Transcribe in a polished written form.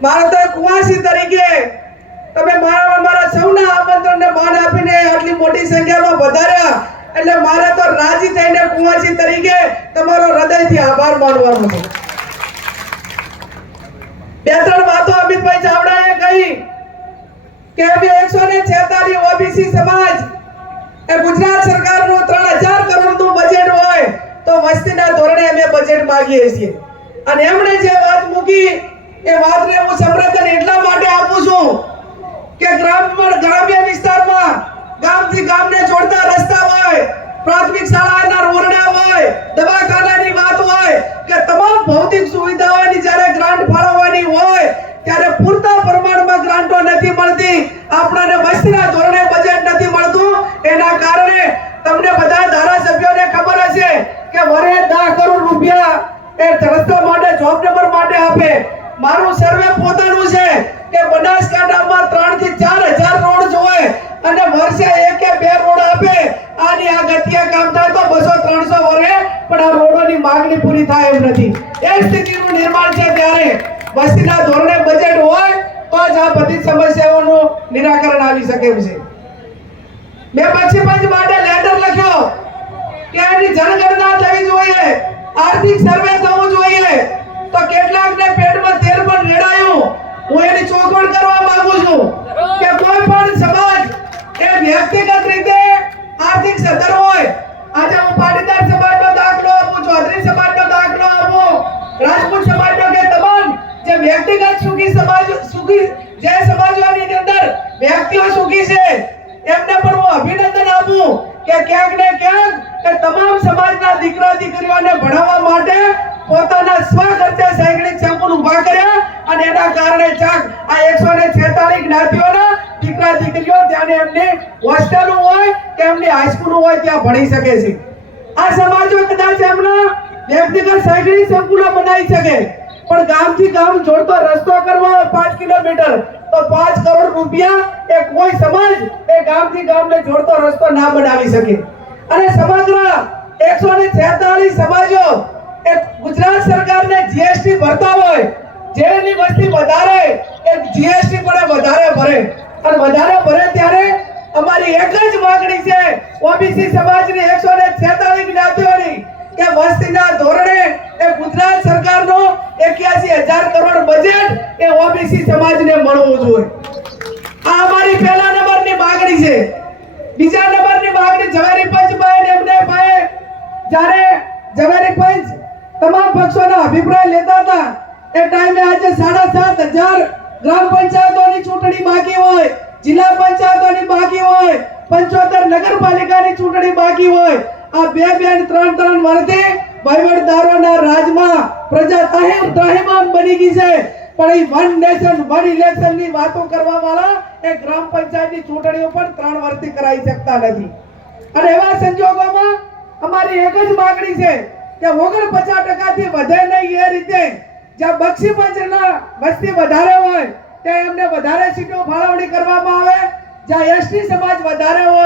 મારા તો કુવાસી તરીકે તમે મારા સૌના આમંત્રણને માન આપીને આટલી મોટી સંખ્યામાં વધાર્યા એટલે મારે તો રાજી થઈને કુવાસી તરીકે તમારો હૃદયથી આભાર માનવાનો છે। બે ત્રણ વાતો અમિતભાઈ ચાવડાએ કહી કે અમે 146 ઓબીસી સમાજ એ ગુજરાત સરકારનું 3000 કરોડનું બજેટ હોય તો વસ્તીના ધોરણે અમે બજેટ માંગીએ છીએ અને એમણે જે વાત મૂકી એ વાતને હું સમર્થન એટલા માટે આપું છું કે ગ્રામ્ય વિસ્તારમાં ગામથી ગામને જોડતા રસ્તા હોય, પ્રાથમિક શાળાના રોરડા હોય, દવાખાનાની વાત હોય કે તમામ ભૌતિક સુવિધાઓની જ્યારે ગ્રાન્ટ ફાળવવાની હોય ત્યારે પૂરતા પ્રમાણમાં ગ્રાન્ટો નથી મળતી, આપણને વસ્તીના ધોરણે બજેટ નથી મળતું। એના કારણે તમને બધા ધારાસભ્યોને ખબર હશે કે વરે 10 કરોડ રૂપિયા એ રસ્તા માટે જોબ નંબર માટે આપે। મારું સર્વે પોતાનું છે કે બનાસકાંઠામાં 3 થી 4000 રોડ જોવે અને વર્ષે 1 કે 2 રોડ આપે। આની આ ગતિએ કામ થાય તો 200-300 વરે પણ આ રોડોની માંગણી પૂરી થાય એમ નથી। એ સ્થિતિનું નિર્માણ છે ત્યારે વસ્તીના ધોરણે બજેટ હોય તો જ આ બધી સમસ્યાઓનું નિરાકરણ આવી શકે એમ છે। મેં પશ્ચિમ પંચ માટે લેટર લખ્યો કે આની જનગણના થવી જોઈએ, આર્થિક સર્વે થવું જોઈએ તો કેટલાકને પેટમાં તેલ પણ રેડાયું। હું એની ચોખવટ કરવા માંગુ છું કે કોઈ પણ સમાજ એ વ્યક્તિગત રીતે આર્થિક સદ્ધર હોય, આજે હું પાટીદાર સમાજનો દાખલો આપું, ચૌધરી સમાજનો દાખલો આપું, રાજપૂત સમાજનો કે તમામ જે વ્યક્તિગત સુખી જે સમાજોની અંદર વ્યક્તિઓ સુખી છે એમને પણ હું અભિનંદન આપું કે ક્યાંક ને ક્યાંક કે તમામ સમાજના દીકરા દીકરીઓને ભણાવવા માટે પોતાના સ્વખર્ચે શૈક્ષણિક સંકુલ ઉભા કર્યા અને એના કારણે ચાક આ 146 જ્ઞાતિઓના દીકરા દીકરીઓ ત્યાં એમની હોસ્ટેલ હોય કે એમની હાઈસ્કૂલ હોય ત્યાં ભણી શકે છે। આ સમાજો કદાચ એમના વ્યક્તિગત શૈક્ષણિક સંકુલો બનાવી શકે પણ ગામથી ગામ જોડતો રસ્તો કરવો 5 કિલોમીટર તો 5 કરોડ રૂપિયા એ કોઈ સમાજ એ ગામથી ગામને જોડતો રસ્તો ના બનાવી શકે। અને સમગ્ર 146 સમાજો એ ગુજરાત સરકારને જીએસટી ભરતા હોય, જેની વસ્તી વધારે એ જીએસટી પણ વધારે ભરે અને વધારે ભરે ત્યારે અમારી એક જ માંગણી છે ઓબીસી સમાજની 146 જ્ઞાતિઓની કે વસ્તીના ધોરણે એ ગુજરાત સરકારનો 81000 કરોડ બજેટ એ ઓબીસી સમાજને મળવું જોઈએ। આ અમારી પહેલા નંબરની માંગણી છે। બીજા નંબરની માંગણી ઝવેરી પંચ ભાઈ એમને ભાઈ જ્યારે ઝવેરી પંચ તમામ પક્ષોના અભિપ્રાય લેતા હતા એ ટાઈમે આજે 7500 ગ્રામ પંચાયતોની ચૂંટણી બાકી હોય, જિલ્લા પંચાયતોની બાકી હોય, 75 નગરપાલિકાની ચૂંટણી બાકી હોય, આ 2-3 વર્ષથી વહીવટદારોના રાજમાં પ્રજા ત્રાહિમામ બની ગઈ છે પણ એ વન નેશન વન ઇલેક્શન ની વાતો કરવા વાળા એ ગ્રામ પંચાયતની ચૂંટણીઓ પણ 3 વર્ષથી કરાવી શકતા નથી। અને એવા સંજોગોમાં અમારી એક જ માંગણી છે કે 49% થી વધે નહીં એ રીતે જ્યાં બક્ષી પંચના વસ્તી વધારે હોય ત્યાં એમને વધારે સીટો ફાળવણી કરવામાં આવે, જ્યાં એસટી સમાજ વધારે હોય